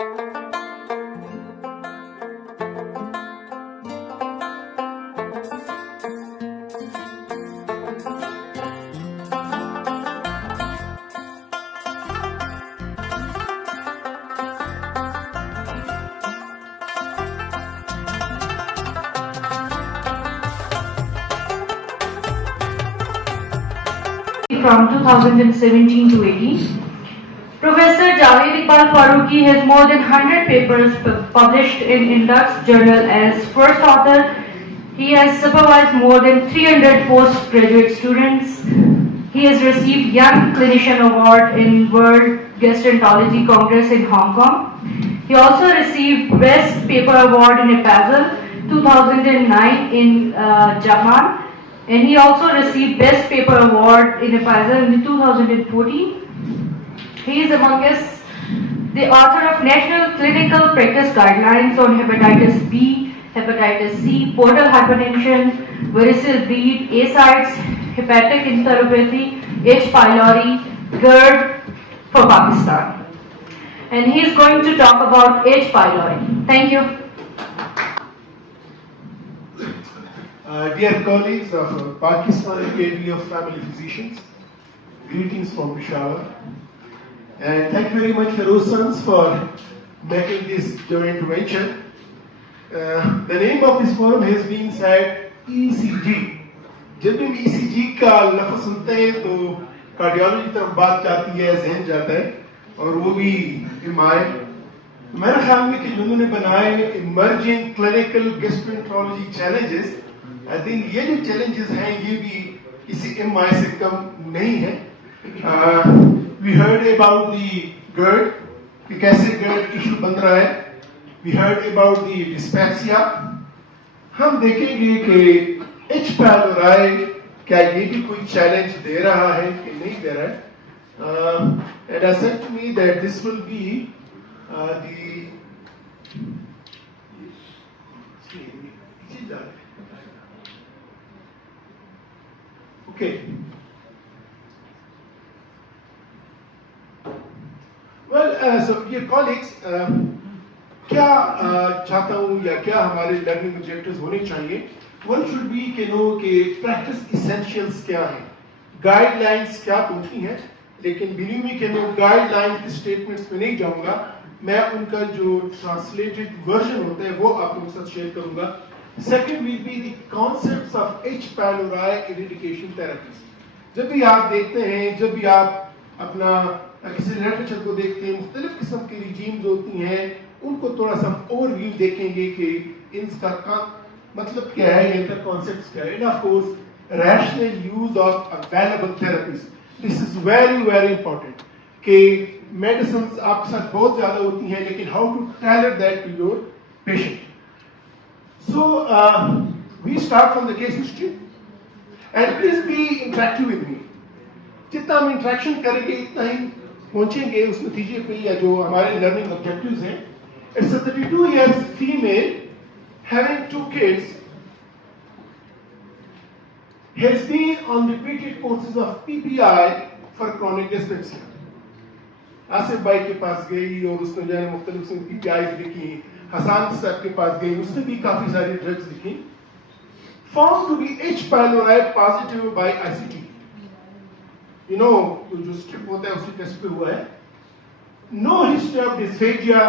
From 2017 to 18. Professor Javed Iqbal Farooqi has more than 100 papers published in Indus Journal as first author. He has supervised more than 300 postgraduate students. He has received Young Clinician Award in World Gastroenterology Congress in Hong Kong. He also received Best Paper Award in EPASL 2009 in Japan. And he also received Best Paper Award in EPASL in 2014. He is among us the author of National Clinical Practice Guidelines on Hepatitis B, Hepatitis C, portal hypertension, varicose bleed, ASIDS, hepatic encephalopathy, H. pylori, GERD for Pakistan. And he is going to talk about H. pylori. Thank you. Dear colleagues of Pakistan Academy of Family Physicians, greetings from Peshawar. And thank you very much, Feroz Sons, for making this joint venture. The name of this forum has been said ECG. जब भी ECG का लफ्ज़ सुनते हैं तो कार्डियोलॉजी की तरफ बात जाती है, ज़हन जाता है, और वो भी MI. मेरे ख्याल में कि उन्होंने बनाए emerging clinical gastroenterology challenges, I think ये जो चैलेंजेस हैं ये भी किसी MI से कम नहीं है. We heard about the GERD, कि कैसे GERD इशू बन रहा है. We heard about the dyspepsia. हम देखेंगे कि H. pylori क्या ये भी कोई चैलेंज दे रहा है कि नहीं दे रहा है. And I said to me that this will be the okay. Well, so dear colleagues, क्या चाहता हूँ या क्या हमारे लर्निंग ऑब्जेक्टिव्स होने चाहिए. One should be कि नो कि प्रैक्टिस इसेंशियल्स क्या है, गाइडलाइंस क्या होती हैं. लेकिन बिलीव मी कि मैं गाइडलाइन के स्टेटमेंट्स में नहीं जाऊंगा, मैं उनका जो ट्रांसलेटेड वर्जन होता है वो आप लोगों के साथ शेयर करूंगा. Second will be the concepts of H. pylori eradication therapies. जब भी आप देखते हैं, जब भी आप अपना किसी लिटरेचर को देखते हैं, मुख्तलिफ किस्म की रिजीम्स होती हैं, उनको थोड़ा सा ओवरव्यू देखेंगे कि इनका मतलब क्या है, इनका कॉन्सेप्ट्स क्या है. And of course rational use of available therapies. This is very very important कि मेडिसिन आपके साथ बहुत ज्यादा होती हैं, लेकिन how to tailor that to your patient. So we start from the case history and please be interactive with me. जितना हम इंटरेक्शन करेंगे इतना ही पहुंचेंगे उस नतीजे पे या जो हमारे लर्निंग ऑब्जेक्टिव्स हैं. It's a 32 years female having 2 kids has been on repeated courses of PPI for chronic dyspepsia. Asif भाई के पास गई और उसने जो है मुख्तलिफ किस्म की PPIs लिखी. हसान साहब के पास गई, उसने भी काफी सारी ड्रग्स लिखी. Found to be H. pylori positive by ICT. You know, जो स्ट्रिप होता है उसी टेस्ट पे हुआ है. No history of dysphagia,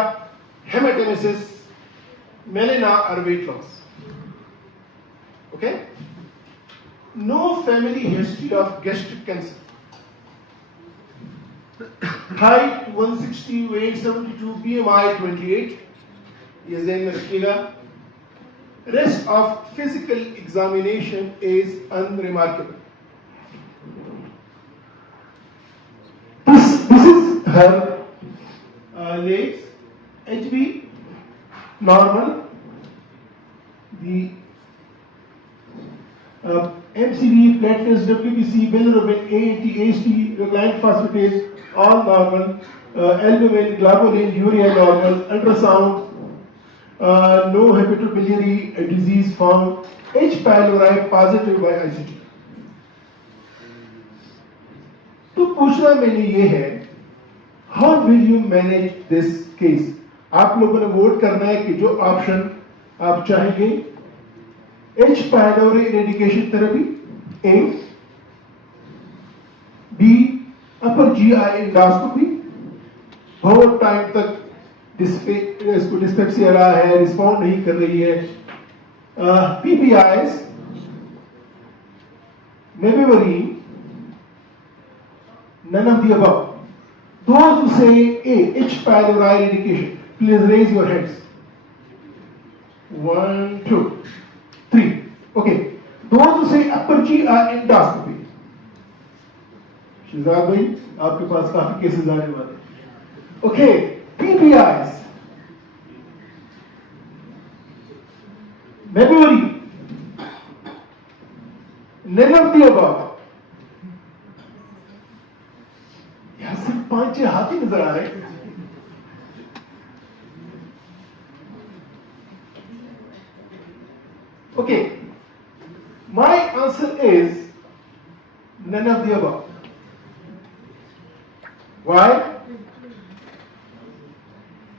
hematemesis, melanoma or weight loss. Okay? No family history of gastric cancer. Height 160, weight 72, BMI 28. ये ज़हन में रखिएगा. Rest of physical examination is unremarkable. This is her legs, HB normal, the MCV, platelets, WBC, bilirubin, AAT, AST, reclined phosphatase, all normal, albumin, globulin, urea normal, ultrasound, no hepatobiliary disease found, H. pylori positive by ICT. तो पूछना मैंने ये है, how will you manage this case? आप लोगों ने वोट करना है कि जो ऑप्शन आप चाहेंगे, H. pylori eradication therapy, A. B. upper GI endoscopy, बहुत टाइम तक इसको डिस्पेप्सिया रहा है, रिस्पॉन्ड नहीं कर रही है, PPIs, memeorine, none of the above. Those who say A, H. pylori eradication, please raise your hands. 1, 2, 3. Okay. Those who say upper GI endoscopy. Shizad bhai, आपके पास काफी केसेस आने वाले हैं. Okay. PPIs. Memory. None of the above. यहां सिर्फ 5-6 हाथ ही नजर आ रहे हैं. Okay. My answer is none of the above. Why?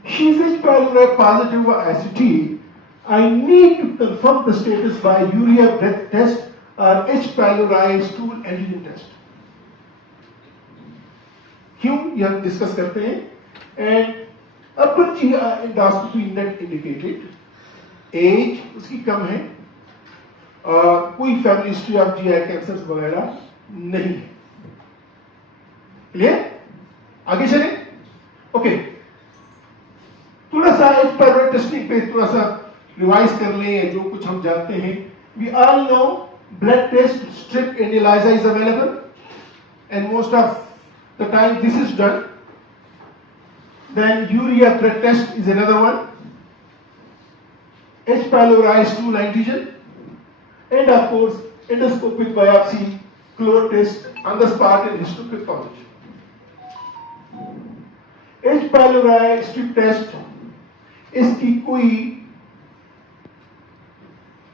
She's H. pylori positive or ICT. I need to confirm the status by urea breath test or H. pylori stool antigen test. क्यों ये हम डिस्कस करते हैं? And upper GI endoscopy not indicated. Age उसकी कम है, कोई family history of GI cancer वगैरह नहीं है. क्लियर? आगे चले. ओके. थोड़ा सा H. pylori टेस्टिंग पे थोड़ा सा रिवाइज कर लें जो कुछ हम जानते हैं. We all know blood test, strip and ELISA is available, and most of the time this is done. Then urea breath test is another one. H. pylori stool antigen, and of course endoscopic biopsy, clot test on the spot in histopathology. H. pylori strip test, इसकी कोई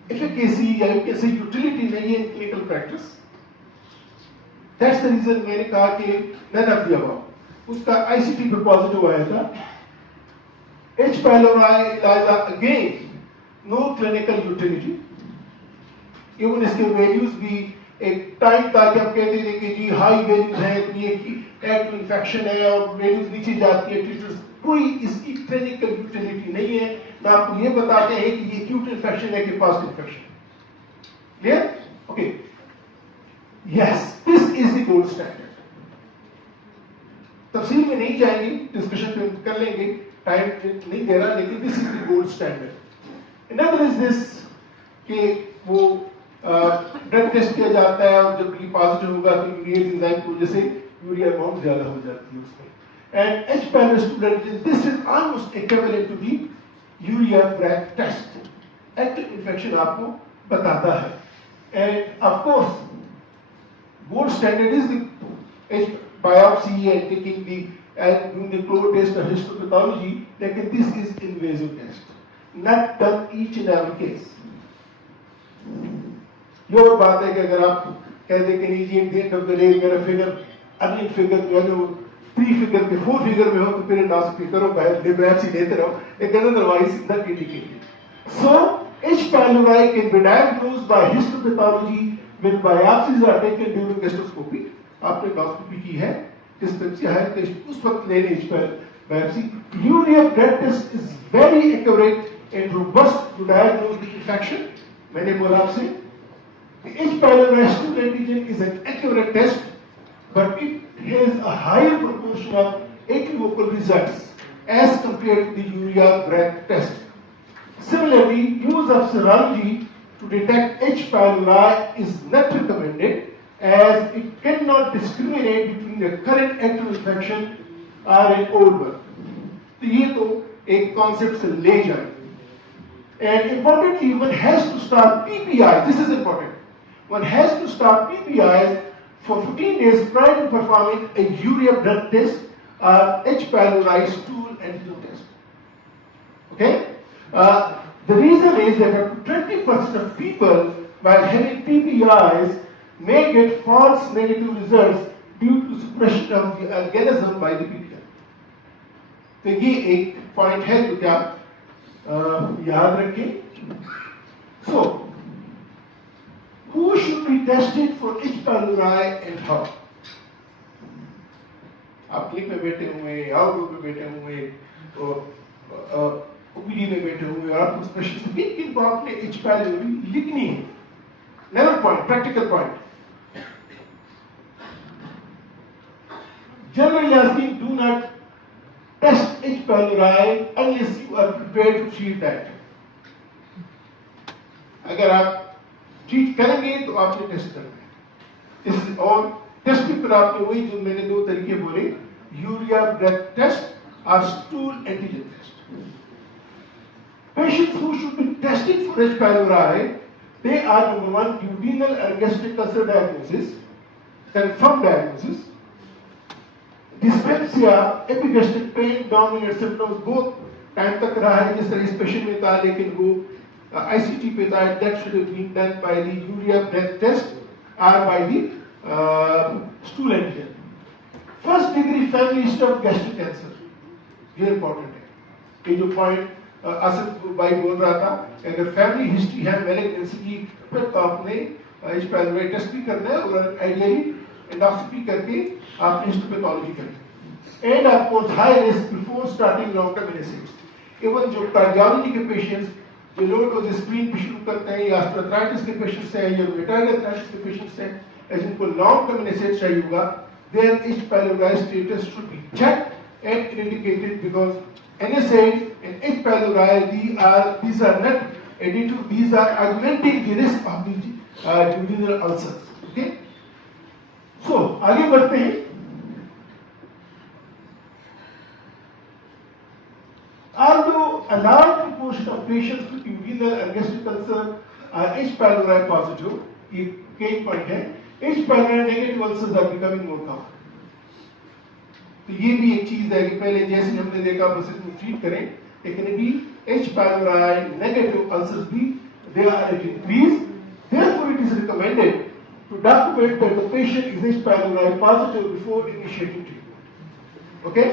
efficacy या utility नहीं है clinical practice. That's the reason मैंने कहा कि none of the above. उसका ICT पे पॉजिटिव आया था. H. pylori ELISA again no clinical utility. Even इसके वैल्यूज भी एक टाइम था कि हम कहते थे कि जी हाई वैल्यूज है, ये की एक्ट इन्फेक्शन है और वैल्यूज नीचे जाती है, ट्रीटमेंट कोई इसकी क्लिनिकल यूटिलिटी नहीं है. ना आपको ये बताते हैं कि ये एक्यूट इन्फेक्शन है कि past infection. Clear? Okay. Yes, this is the gold standard. तफसील में नहीं जाएंगे, डिस्कशन पे कर लेंगे, टाइम नहीं दे रहा, लेकिन this is the gold standard. Another is this कि वो ब्लड टेस्ट किया जाता है और जब ये पॉजिटिव होगा तो यूरिया एंजाइम की वजह से यूरिया अमाउंट ज्यादा हो जाती है उसमें. And H. pylori stool antigen, this is almost equivalent to the urea breath test. Active infection आपको बताता है. And of course gold standard is the H. biopsy and taking the and doing the clot test or histopathology. लेकिन this is invasive test, not done each and every case. ये और बात है कि अगर आप कहते कि नहीं जी at the end of the day मेरा फिगर अर्निंग फिगर जो है वो 3 फिगर के 4 फिगर में हो तो फिर एंडोस्कोपी करो, बायोप्सी देते रहो, लेकिन otherwise not indicated. So H. pylori can be diagnosed by histopathology when biopsies are taken during gastroscopy. आपने एंडोस्कोपी की है, डिस्पेप्सिया है, तो उस वक्त ले लें H. pylori biopsy. Urea blood test is very accurate and robust to diagnose the infection. मैंने बोला आपसे the H. pylori stool antigen is an accurate test, but it has a higher proportion of equivocal results as compared to the urea breath test. Similarly, use of serology to detect H. pylori is not recommended as it cannot discriminate between a current active infection or an old one. तो ये तो एक concept से ले जाए. And importantly, one has to start PPI. This is important. One has to start PPIs for 15 days prior to performing a urea blood test or H. pylori stool antigen test. Okay? The reason is that up to 20% of people, while having PPIs, may get false negative results due to suppression of the organism by the PPI. तो ये एक पॉइंट है जो कि आप याद रखें. So, who should be tested for H. pylori and how? आप क्लिनिक में बैठे हुए, आउटडोर में बैठे हुए, ओपीडी में बैठे हुए, और आपको स्पेशलिस्ट किन को आपने H. pylori लिखनी है. Never point, practical point. Generally asking, do not test H. pylori unless you are prepared to treat that. अगर आप ट्रीट करेंगे तो आपने टेस्ट करना है. और टेस्टिंग पर आपने वही जो मैंने दो तरीके बोले, यूरिया ब्रेथ टेस्ट और stool antigen test. Patients who should be tested for H. pylori, they are number one, duodenal and gastric ulcer diagnosis, confirmed diagnosis, dyspepsia, epigastric pain, dominant symptoms, both time तक रहा है जिस तरह इस पेशेंट में था, लेकिन वो ICT पे था. That should have been done by the urea breath test or by the stool antigen. First degree family history of gastric cancer, ये important है. ये जो पॉइंट आसिफ भाई बोल रहा था, अगर फैमिली हिस्ट्री है मैलिग्नेंसी की, फिर तो आपने H. pylori टेस्ट भी करना है और आइडियली एंडोस्कोपी करके आपने हिस्टोपैथोलॉजी करनी है. And of course high risk before starting long term anaesthesia. Even जो कार्डियोलॉजी के पेशेंट्स जो लो डोज स्क्रीन पे शुरू करते हैं, या आर्थराइटिस के पेशेंट्स हैं, या रूमेटॉइड आर्थराइटिस के पेशेंट्स हैं, जिनको लॉन्ग टर्म एनेस्थेसिस चाहिए होगा, their H. pylori status should be checked and indicated, because NSAIDs and H. pylori, these are not additive, these are augmenting the risk of the duodenal ulcers. Okay? So, आगे बढ़ते हैं. Although a large proportion of patients with duodenal and gastric ulcer are H. pylori positive, ये key point है, H. pylori negative ulcers are becoming more common. तो ये भी एक चीज है कि पहले जैसे हमने देखा प्रोसेस में ट्रीट करें, लेकिन अभी H. pylori negative ulcers भी they are at increase. Therefore, it is recommended to document that the patient is H. pylori positive before initiating treatment. Okay?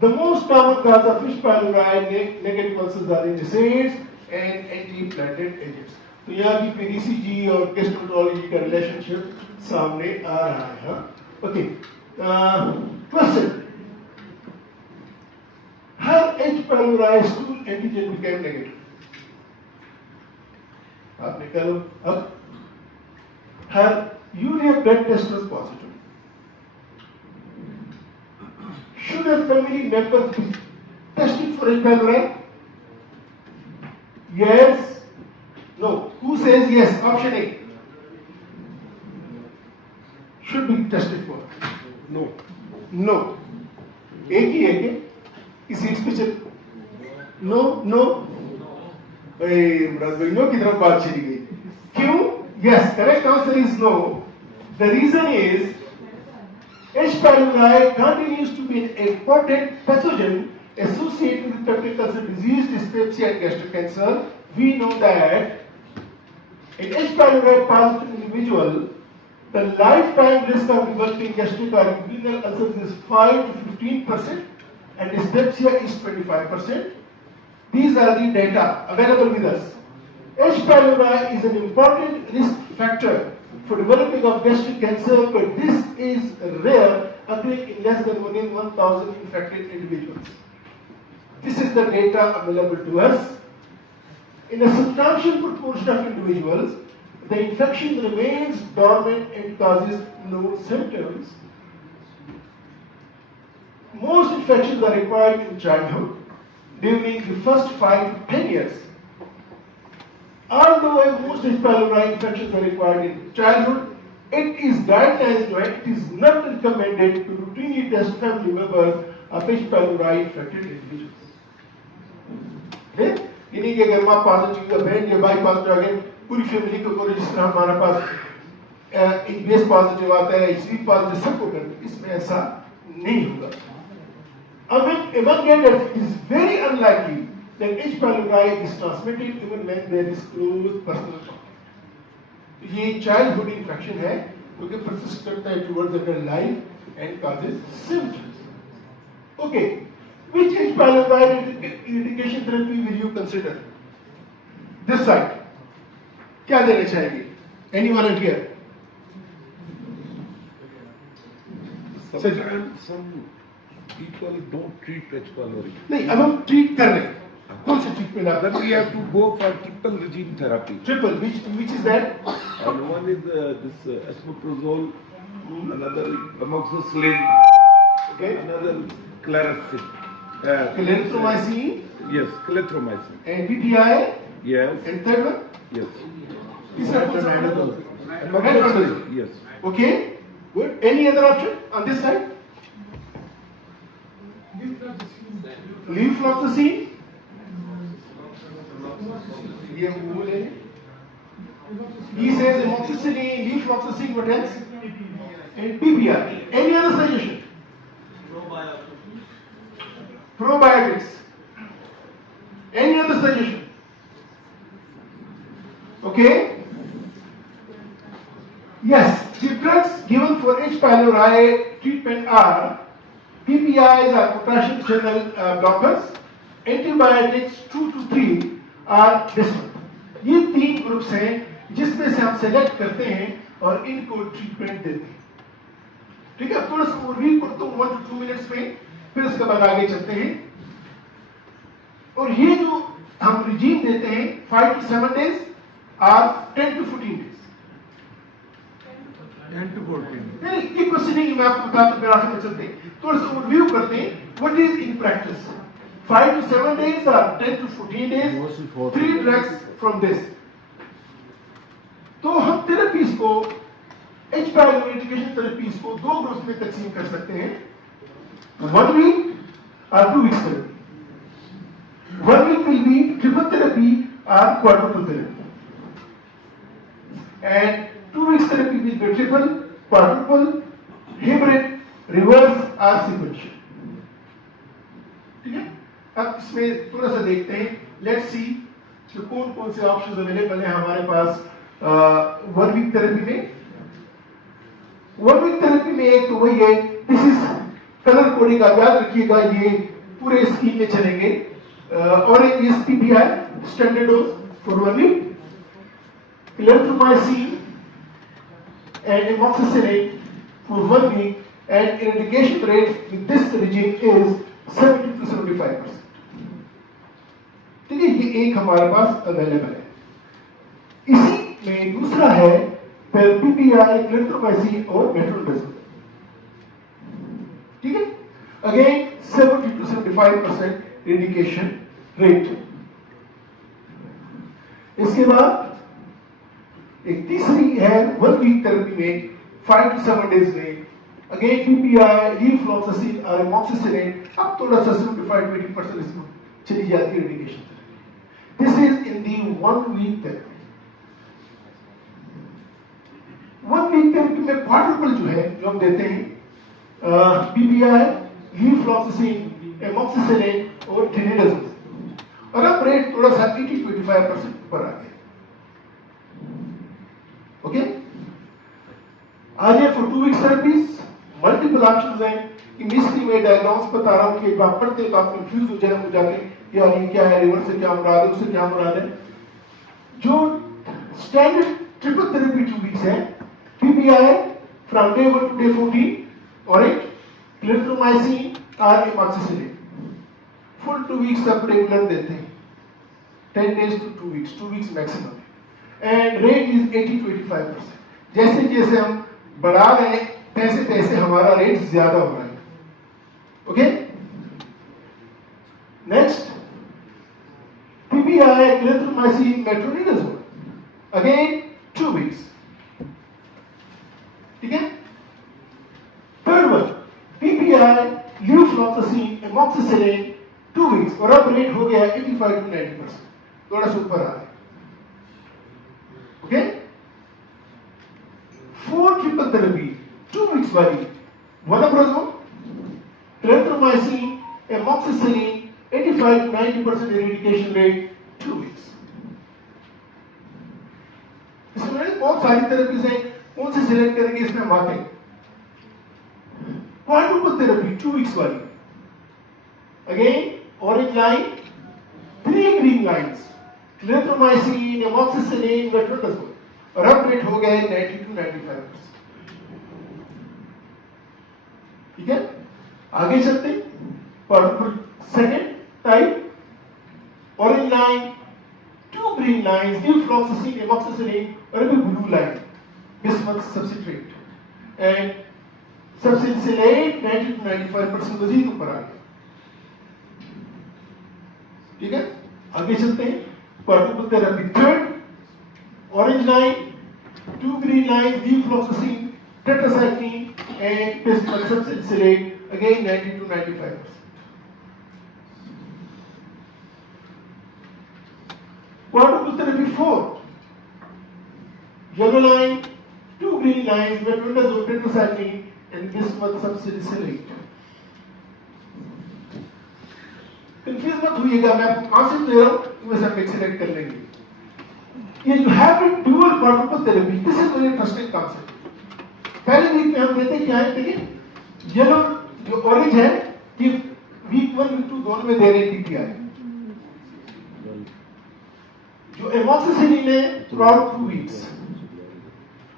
The most common cause of H. pylori negative ulcers are NSAIDs and anti-platelet agents. तो यहाँ भी PDCG और gastroenterology का रिलेशनशिप सामने आ रहा है. Okay. Question. Have H. pylori stool antigen became negative? आपने कहा लो अब. Have urea blood test was positive? Should a family member be tested for H. pylori? Yes. No. Who says yes? Option A. Should be tested for. No. No. एक ही है क्या? इसी expected. No. No. मुराद भाई नो की तरफ बात चली गई. क्यों? Yes. Correct answer is no. The reason is H. pylori continues to be an important pathogen associated with peptic ulcer disease, dyspepsia, and gastric cancer. We know that in H. pylori positive individual, the lifetime risk of developing gastric or duodenal ulcers is 5 to 15%, and dyspepsia is 25%. These are the data available with us. H. pylori is an important risk factor for developing of gastric cancer, but this is rare, occurring in less than 1 in 1,000 infected individuals. This is the data available to us. In a substantial proportion of individuals, the infection remains dormant and causes no symptoms. Most infections are acquired in childhood during the first 5 to 10 years. Although most H. pylori infections are acquired in childhood, it is guidelines that it is not recommended to routinely test family members of H. pylori infected individuals. यानी कि अगर माँ पॉजिटिव या बहन या भाई पॉजिटिव आ गए, पूरी फैमिली को करो, जिस तरह हमारा पास बेस पॉजिटिव आता है, HB पॉजिटिव सबको करना, इसमें ऐसा नहीं होगा. Among adults, it is very unlikely that H. pylori is transmitted even when there is close personal contact. ये childhood infection है, क्योंकि persist करता है towards adult life and causes symptoms. Okay, which H. pylori irrigation therapy will you consider? This side. क्या देना चाहेंगे? Any volunteer? Sometimes some people don't treat H. pylori. नहीं, अब हम ट्रीट कर रहे हैं. कौन सा ट्रीटमेंट आप? Then we have to go for triple regime therapy. Triple, which is that? And one is this esomeprazole, another amoxicillin, Okay. another clarithromycin. Clarithromycin Yes, clarithromycin. and PPI Yes, and third one? yes, तीसरा कौन सा? amoxicillin. Yes. Okay, good. Any other option on this side? Levofloxacin. ये वो ले. He says amoxicillin, levofloxacin, what else? And PPI. Any other suggestion? Probiotics. Any other suggestion? Okay. Yes, the drugs given for H. pylori treatment are PPIs are potassium channel blockers, antibiotics 2 to 3 are this one. ये 3 ग्रुप्स हैं जिसमें से हम सेलेक्ट करते हैं और इनको ट्रीटमेंट देते हैं. ठीक है, थोड़ा सा ओवरव्यू करता हूँ 1 to 2 मिनट्स में, फिर उसके बाद आगे चलते हैं. और ये जो हम रिजीम देते हैं 5 to 7 days और 10 to 14 days. 10 to 14. नहीं, ये क्वेश्चन नहीं मैं आपको बताता हूं, फिर आगे में चलते हैं. थोड़ा सा ओवरव्यू करते हैं. What is in practice? 5 to 7 days or 10 to 14 days. Mostly 14 3 days. drugs from this. तो हम थेरेपीज को H. pylori irrigation थेरेपीज को 2 ग्रुप्स में तकसीम कर सकते हैं. 1 week or 2 weeks therapy. 1 week will be triple therapy or quadruple therapy. And 2 weeks therapy will be triple, quadruple, hybrid, reverse or sequential. ठीक है? अब इसमें थोड़ा सा देखते हैं. लेट्स सी कि कौन कौन से ऑप्शंस अवेलेबल हैं हमारे पास 1 वीक थेरेपी में. 1 वीक थेरेपी में एक तो वही है, दिस इज कलर कोडिंग. आप याद रखिएगा, ये पूरे स्कीम में चलेंगे. Orange is PPI standard dose for 1 week. Clarithromycin and amoxicillin for 1 week, and irrigation rate with this regime is 70 to 75%. ठीक है, ये एक हमारे पास अवेलेबल है. इसी में दूसरा है पीपीआई, क्लेरिथ्रोमाइसिन और मेट्रोनिडाजोल. ठीक है, अगेन 70 to 75% irrigation rate. इसके बाद एक तीसरी है 1 वीक थेरेपी में 5 to 7 days में, अगेन पीपीआई, levofloxacin और amoxicillin. अब थोड़ा सा 75-80% इसमें चली जाती है irrigation therapy. This is in the 1 week therapy. 1 week therapy में क्वाड्रुपल जो है, जो हम देते हैं पीपीआई, levofloxacin, amoxicillin और tinidazole. और अब रेट थोड़ा सा 80 to 85% ऊपर आ गया. ओके, आज ये फॉर 2 वीक्स थेरेपीज मल्टीपल ऑप्शंस हैं. केमिस्ट्री में डायग्राम्स बता रहा हूं कि आप पढ़ते तो आप कंफ्यूज हो जाए, जाके यार ये क्या है, रिवर्स से क्या मुराद है, उससे क्या मुराद है. जो स्टैंडर्ड ट्रिपल थेरेपी 2 वीक्स है, PPI from day 1 to day 14 और एक क्लेरिथ्रोमाइसिन और एमॉक्सिसिलिन. फुल 2 वीक्स आप रेगुलर देते हैं, 10 days to 2 weeks, 2 weeks maximum. And rate is 80 to 85%. जैसे जैसे हम बढ़ा रहे हैं तैसे तैसे हमारा रेट ज्यादा हो रहा है. Okay, next PPI, clarithromycin, metronidazole, again 2 weeks. ठीक है. Third one PPI, levofloxacin, amoxicillin 2 weeks, और अब रेट हो गया 85 to 90%, थोड़ा सा ऊपर आ रहा है. ओके, 4 ट्रिपल थेरेपी 2 weeks वाली, vonoprazole, clarithromycin, amoxicillin, 85 to 90% irradiation rate, 2 weeks. इसमें बहुत सारी थेरेपीज हैं, कौन सी सिलेक्ट करेंगे इसमें हम आते हैं. क्वाड्रुपल थेरेपी 2 weeks वाली, Again, orange line, 3 green lines, clarithromycin, amoxicillin, metronidazole, और अब रेट हो गए 90 to 95%। ठीक है, आगे चलते हैं। Second type, orange line, 2 green lines, floxacin, amoxicillin, और अभी blue line, bismuth substitute, and substitute 90 to 95% मजीद ऊपर आ गया। ठीक है, आगे चलते हैं। Particle therapy third, orange line, 2 green lines, floxacin, tetracycline, and bismuth subsalicylate, again 90 to 95%. Particle therapy 4, yellow line, 2 green lines, metronidazole, tetracycline, and bismuth subsalicylate. Confuse मत होइएगा, मैं आपको कॉन्सेप्ट दे रहा हूं, वैसे आप सिलेक्ट कर लेंगे। ये जो hybrid dual particle therapy, this is very interesting concept. पहले वीक में हम देते क्या है, देखिए येलो जो ऑरेंज है कि वीक 1 वीक 2 दोनों में दे रहे हैं पीपीआई। जो एमॉक्सिसिलिन है थ्रूआउट 2 वीक्स,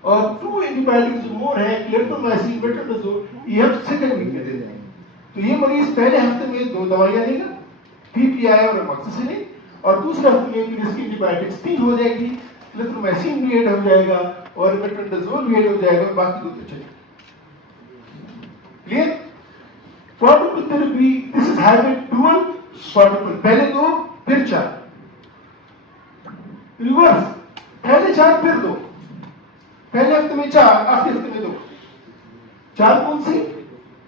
और 2 एंटीबायोटिक्स जो मोर है, क्लेथ्रोमाइसिन, मेट्रोनिडाजोल, ये हम सेकंड वीक में देते हैं। तो ये मरीज पहले हफ्ते में 2 दवाइयां लेगा, पीपीआई और एमॉक्सिसिलिन, और दूसरे हफ्ते में फिर इसकी एंटीबायोटिक्स 3 हो जाएगी, क्लेथ्रोमाइसिन भी ऐड हो जाएगा और मेट्रोनिडाजोल भी ऐड हो जाएगा, बाकी 2 तो चलेंगे। Clear? Particle therapy, this is habit dual particle, पहले 2 फिर 4, रिवर्स, पहले 4 फिर 2, पहले हफ्ते में 4, आखिरी हफ्ते में 2। 4 कौन सी?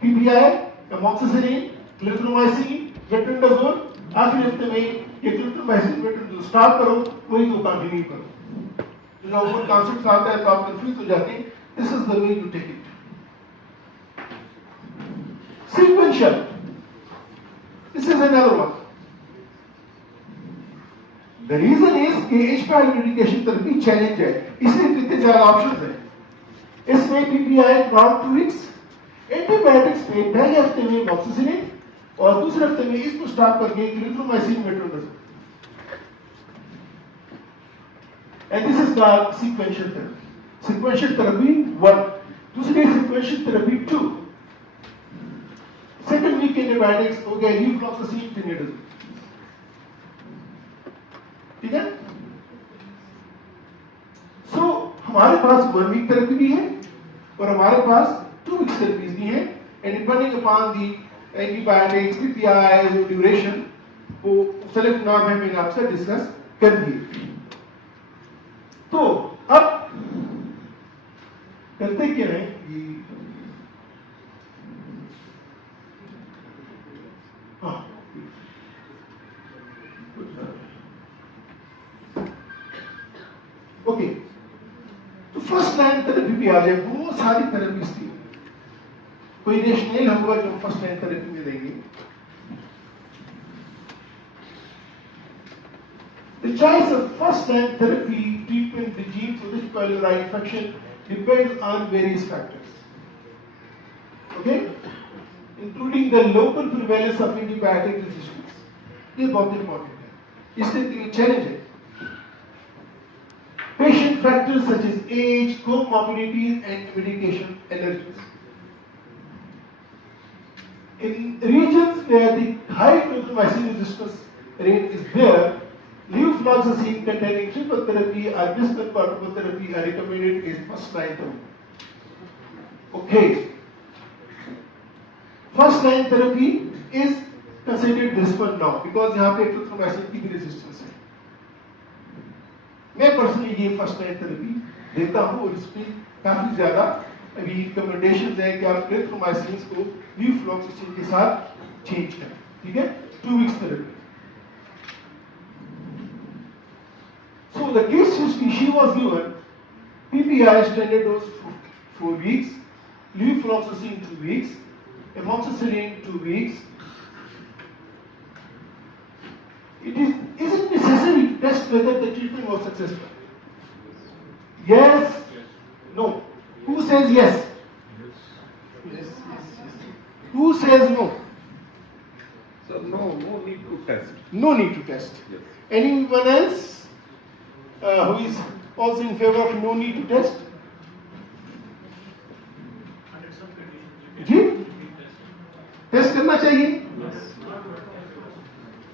पीपीआई, एमॉक्सिसिलिन, क्लेथ्रोमाइसिन, मेट्रोनिडाजोल, आखिरी हफ्ते में ये क्लेथ्रोमाइसिन, मेट्रोनिडाजोल स्टार्ट करो, वही 2 कंटिन्यू करो। जो नॉर्मल कॉन्सेप्ट आता है तो आप कंफ्यूज हो जाते हैं। This is the way to take it. Sequential, this is another one. The reason is कि एचपीआई मेडिकेशन थेरेपी चैलेंज है, इसलिए कितने ज्यादा ऑप्शंस हैं। इसमें पीपीआई थ्रूआउट 2 वीक्स, एंटीबायोटिक्स में पहले हफ्ते में एमॉक्सिसिलिन और दूसरे हफ्ते में इसको स्टॉप करके clarithromycin, metronidazole, and this is called sequential therapy. Sequential therapy 1, दूसरी sequential therapy 2। Second week antibiotics हो गया लीवफ्लॉक्सासिन, फिनिडाजोल। ठीक है, सो हमारे पास 1 वीक थेरेपी भी है और हमारे पास 2 वीक्स थेरेपीज भी है, and depending upon the antibiotics, PPI, duration, वो मुख्तलिफ नाम है, मैंने आपसे डिस्कस कर दिए। तो अब करते क्या है, ओके, तो फर्स्ट लाइन थेरेपी भी आ जाए। बहुत सारी थेरेपीज थी, कोई रेशनल होगा जो फर्स्ट लाइन थेरेपी में देंगे। The choice of first line therapy treatment regime for this pylori infection depends on various factors, okay, including the local prevalence of antibiotic resistance. ये बहुत इंपॉर्टेंट है, इसलिए ये चैलेंज है। Patient factors such as age, comorbidities, and medication allergies. In regions where the high clindamycin resistance rate is there, levofloxacin containing triple therapy or bismuth cortical therapy are recommended as first line therapy. Okay. First line therapy is considered this one now because यहाँ पे clindamycin की भी resistance है। मैं पर्सनली ये first line therapy देता हूँ और इसमें काफी ज्यादा अभी रिकमेंडेशंस है कि आप क्लेथ्रोमाइसिन को लीवफ्लॉक्सासिन के साथ चेंज करें। ठीक है, 2 weeks therapy. So the case history, she was given PPI standard dose 4 weeks, levofloxacin 2 weeks, amoxicillin 2 weeks. Isn't necessary to test whether the treatment was successful? Yes? No? Who says yes? Yes. Who says no? So No need to test. No need to test. Yes. Anyone else who is also in favor of no need to test? जी test करना चाहिए?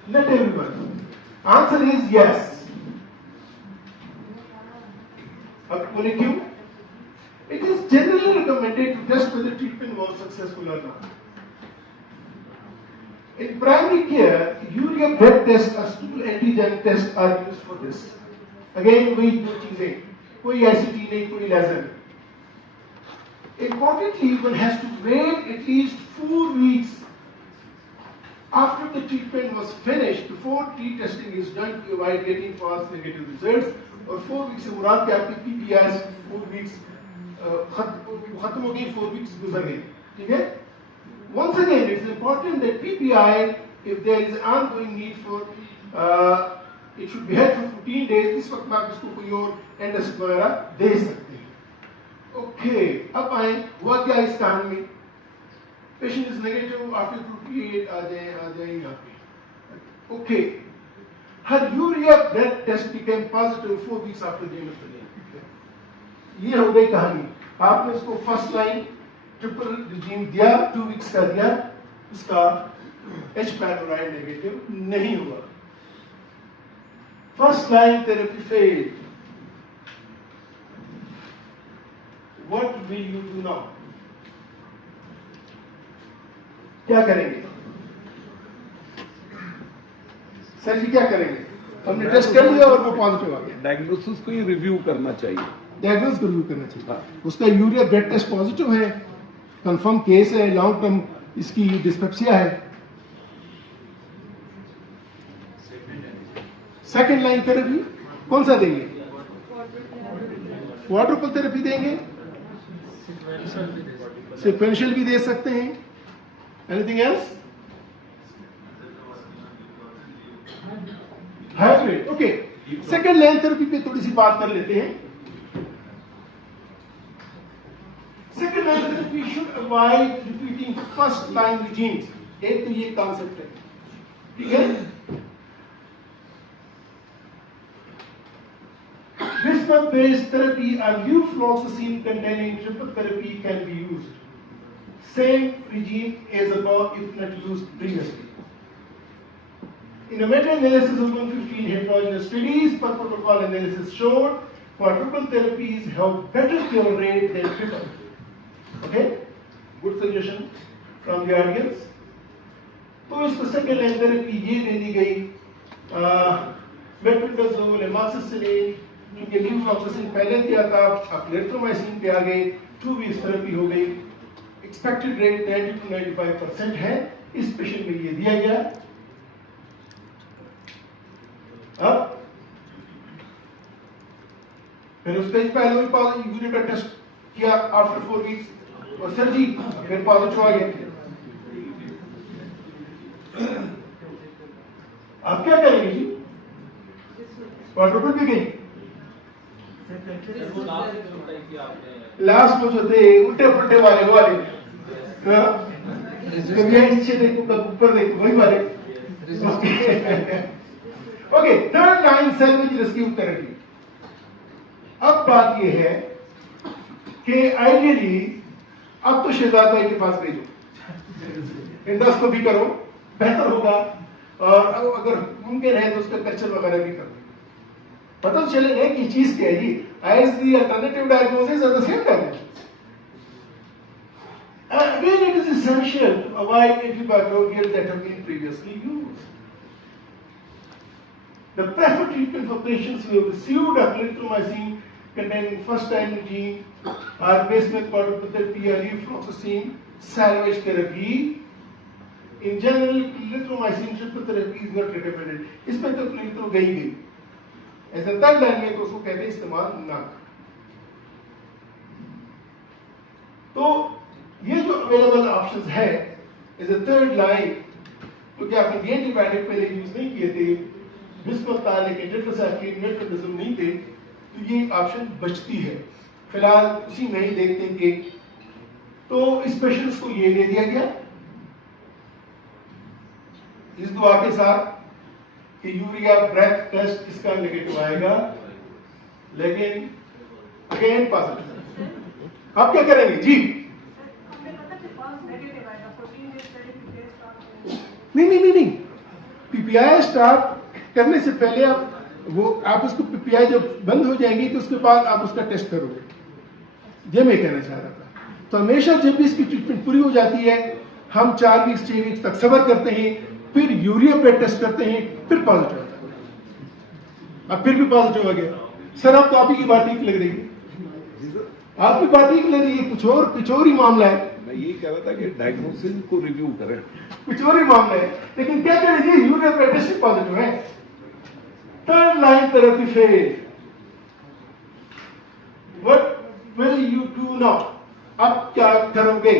Let everyone. Answer is yes. अब बोले क्यों? It is generally recommended to test whether treatment was successful or not. In primary care, urea blood test or stool antigen test are used for this. Again, वही दो चीजें, कोई ICT नहीं, कोई laser नहीं. Importantly, one has to wait at least 4 weeks after the treatment was finished before retesting is done to avoid getting false negative results. और 4 weeks से मुराद क्या आपके PPIs 4 weeks खत्म हो गई, 4 weeks गुजर गए, ठीक है? Once again, it's important that PPI, if there is ongoing need for, it should be held for 14 days. इस वक्त में आप इसको कोई और एंडोस्कोप वगैरह दे सकते हैं. Okay, अब आए हुआ क्या इस कहानी में? Patient is negative after 58 आ जाए यहाँ पे. Okay, her urea blood test became positive 4 weeks after the end of the day. ये हो गई कहानी. आपने उसको फर्स्ट लाइन ट्रिपल रिजीम दिया, 2 वीक्स का दिया, उसका H pylori नेगेटिव नहीं हुआ. First line therapy failed. What will you do now? क्या करेंगे? सर जी क्या करेंगे? हमने टेस्ट कर लिया और वो पॉजिटिव आ गया. डायग्नोसिस को ही रिव्यू करना चाहिए. डायग्नोस को रिव्यू करना चाहिए. उसका यूरिया ब्लड टेस्ट पॉजिटिव है, कंफर्म केस है, लॉन्ग टर्म इसकी डिस्पेप्सिया है. सेकेंड लाइन थेरेपी कौन सा देंगे? क्वाड्रुपल थेरेपी देंगे, सिक्वेंशियल भी दे सकते हैं. Anything else? Hybrid. Okay, second line therapy पे थोड़ी सी बात कर लेते हैं. Second line therapy should avoid repeating first line regimes. एक तो ये कॉन्सेप्ट है, ठीक है? Bismuth-based therapy or levofloxacin containing triple therapy can be used. Same regime as above if not used previously. In a meta-analysis of 115 heterogeneous studies, per protocol analysis showed quadruple therapies have better cure rate than triple. Okay, good suggestion from the audience. तो इसको second line therapy ये दे दी गई, metronidazole, amoxicillin, क्योंकि लेवोफ्लॉक्सासिन पहले दिया था, अब क्लेरिथ्रोमाइसिन पे आ गए, 2 वीक्स थेरेपी हो गई. एक्सपेक्टेड रेट 90 to 95% है. इस पेशेंट में ये दिया गया. अब फिर उसका पहले यूरिया टेस्ट किया आफ्टर 4 वीक्स, और सर जी फिर पॉजिटिव आ गया. आप क्या करेंगे जी? क्वाड्रुपल भी गई. लास्ट में जो थे उल्टे पुल्टे वाले कभी नीचे देखो कभी ऊपर देखो वही वाले. Okay, third line salvage rescue therapy. अब बात ये है कि आइडियली अब तो शहजाद भाई के पास भेजो, इंडोस्कोपी करो, बेहतर होगा. और अगर मुमकिन है तो उसका कल्चर वगैरह भी करो. पता तो चले नहीं कि चीज क्या है जी. एज द अल्टरनेटिव डायग्नोसिस और the same diagnosis. Again, it is essential to avoid antibacterial that have been previously used. The preferred treatment for patients who have received clarithromycin containing first-line regime or basement quadruple therapy or levofloxacin salvage therapy. In general, clarithromycin triple therapy is not recommended. इसमें तो क्लिनिथ्रो गई. ऐसा third line में तो उसको कहते हैं इस्तेमाल ना करें. तो ये जो अवेलेबल ऑप्शंस है इज अ थर्ड लाइन, क्योंकि आपने ये एंटीबायोटिक पहले यूज नहीं किए थे, बिस्मुथ था लेकिन टेट्रासाइक्लिन मेट्रोनिडाजोल नहीं थे, तो ये ऑप्शन बचती है. फिलहाल उसी में ही देखते हैं कि तो इस पेशेंट्स को ये दे दिया गया. इस दुआ के साथ कि यूरिया ब्रेथ टेस्ट इसका नेगेटिव आएगा, लेकिन अगेन पॉजिटिव। आप क्या करेंगे जी? नहीं, पीपीआई स्टार्ट करने से पहले आप उसको पीपीआई जब बंद हो जाएंगी तो उसके बाद आप उसका टेस्ट करोगे, ये मैं कहना चाह रहा था। तो हमेशा जब भी इसकी ट्रीटमेंट पूरी हो जाती है, हम 4 वीक्स 6 वीक्स तक सब्र करते हैं, फिर यूरिया ब्लड टेस्ट करते हैं, फिर पॉजिटिव आता है। अब फिर भी पॉजिटिव आ गया, सर अब तो आप ही की बात ठीक लग रही है, आपकी बात ठीक लग रही है, कुछ और ही मामला है। मैं यही कह रहा था कि डायग्नोसिस को रिव्यू करें, कुछ और ही मामला है, लेकिन क्या करें जी, यूरिया ब्लड टेस्ट पॉजिटिव है, third line therapy fail. What will you do now? अब क्या करोगे?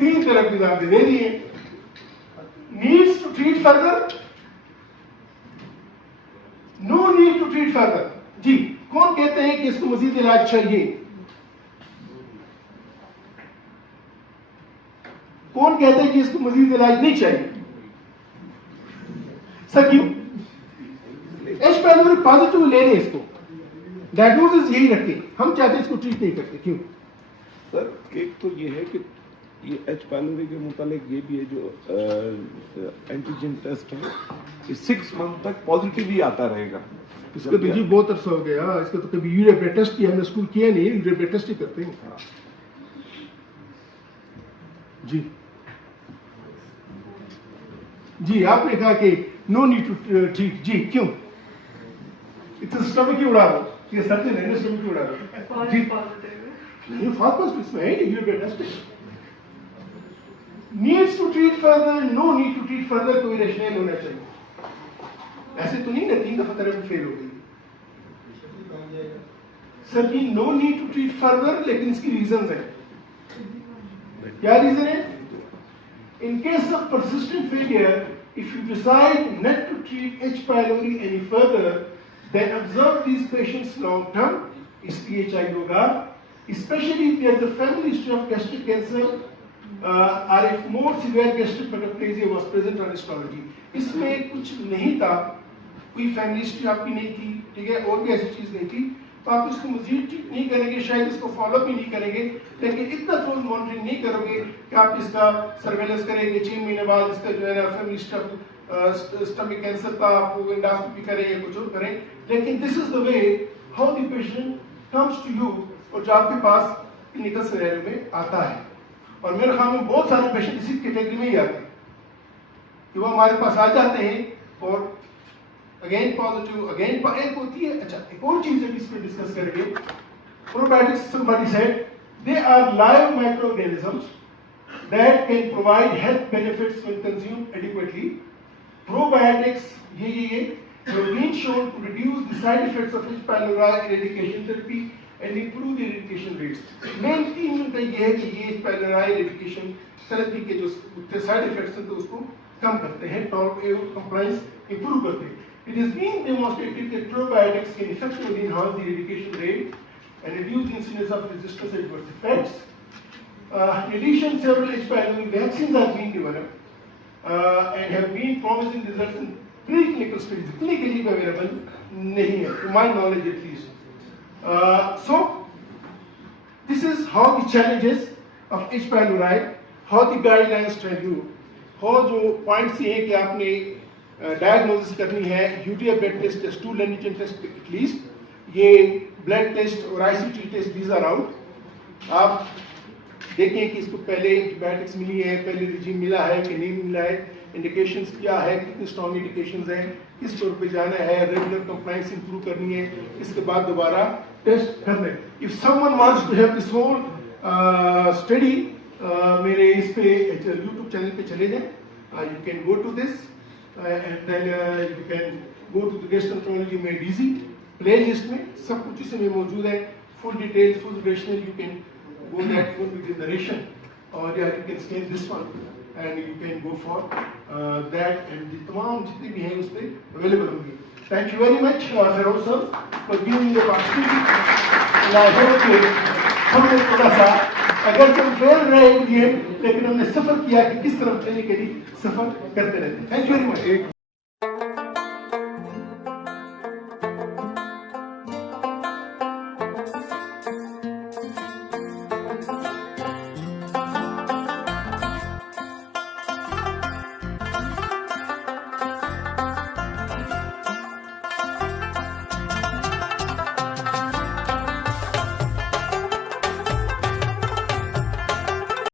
3 थेरेपीज आपने दे दी है। Needs to treat further, no need to treat further. जी, कौन कहते हैं कि इसको मजीद इलाज चाहिए? कौन कहते हैं कि इसको मजीद इलाज नहीं चाहिए? सर क्यों? एच पाइलोरी पॉजिटिव ले लें, इसको डायग्नोसिस यही रखें, हम चाहते हैं इसको ट्रीट नहीं करते, क्यों? सर एक तो ये है कि ये एच पाइलोरी के मुतालिक ये भी है जो एंटीजन टेस्ट है, ये 6 मंथ तक पॉजिटिव ही आता रहेगा। इसका तो जी बहुत अरसा हो गया, इसका तो कभी यूरिया ब्लड टेस्ट किया हमने, स्कूल किया नहीं, यूरिया ब्लड टेस्ट ही करते हैं। जी आपने कहा कि नो नीड टू ट्रीट, जी क्यों? इतना स्टमक ही उड़ा दो, ये सर्जन है, स्टमक ही उड़ा दो जी। नहीं, फॉल्स पॉजिटिव इसमें है urea blood test. Needs to treat further, no need to treat further, कोई रेशनल होना चाहिए। ऐसे तो नहीं ना 3 दफा थेरेपी फेल हो गई sir ji, no need to treat further, लेकिन इसकी रीजंस है। क्या रीजन है? In case of persistent failure, if you decide not to treat H. pylori any further, then observe these patients long term, इसलिए चाहिए होगा, especially if there is a family history of gastric cancer, or if more severe gastric hyperplasia was present on histology. इसमें कुछ नहीं था, कोई family history आपकी नहीं थी, ठीक है, और भी ऐसी चीज नहीं थी, तो आप इसको मजीद ट्रीट नहीं करेंगे, शायद इसको फॉलो भी नहीं करेंगे, लेकिन इतना क्लोज मॉनिटरिंग नहीं करोगे कि आप इसका सर्वेलेंस करेंगे 6 महीने बाद इसका जो है ना फैमिली स्टमक कैंसर का आपको एंडोस्कोपी करें या कुछ और करें। लेकिन this is the way how the patient comes to you, और जो आपके पास क्लिनिकल सिनेरियो में आता है। और मेरे ख्याल में बहुत सारे पेशेंट इसी कैटेगरी में ही आते हैं कि वो हमारे पास आ जाते हैं और अगेन पॉजिटिव, अगेन एक होती है। अच्छा, एक और चीज है इसमें डिस्कस करेंगे, probiotics. somebody said they are live microorganisms that can provide health benefits when consumed adequately. Probiotics ये have been shown to reduce the side effects of H. pylori eradication therapy and improve the eradication rates. Main theme उनका ये है कि ये H. pylori eradication therapy के जो side effects हैं तो उसको कम करते हैं, compliance improve करते हैं। It is being demonstrated that probiotics can effectively enhance the eradication rate and reduce the incidence of resistance adverse effects. In addition, several H. pylori vaccines are being developed and have been promising results in preclinical studies. Clinically available nahi hai, to my knowledge at least. So, this is how the challenges of H. pylori, how the guidelines tell you, how जो points ये हैं कि आपने diagnosis करनी है, urea blood test, stool antigen test at least, ये blood test और ICT test, these are out. आप देखें कि इसको पहले एंटीबायोटिक्स मिली है, पहले रिजीम मिला है कि नहीं मिला है, इंडिकेशंस क्या है, कितने स्ट्रॉन्ग इंडिकेशंस हैं, किस तौर पे जाना है, रेगुलर कंप्लायंस इंप्रूव करनी है, इसके बाद दोबारा टेस्ट करना है। If someone wants to have this whole study, मेरे इस पे यूट्यूब चैनल पे चले जाएं, you can go to this and then you can go to the gastroenterology made easy playlist में सब कुछ इसमें मौजूद है, full details, full rational, you can go that one with the narration, or yeah, you can scan this one and you can go for that, and तमाम जितने भी हैं उस पे available होंगे। Thank you very much Feroz sir for giving the opportunity, and I hope कि हमने थोड़ा सा अगर हम फेल रहे गेम, लेकिन हमने सफर किया कि किस तरफ चलने के लिए सफर करते रहते हैं। Thank you very much.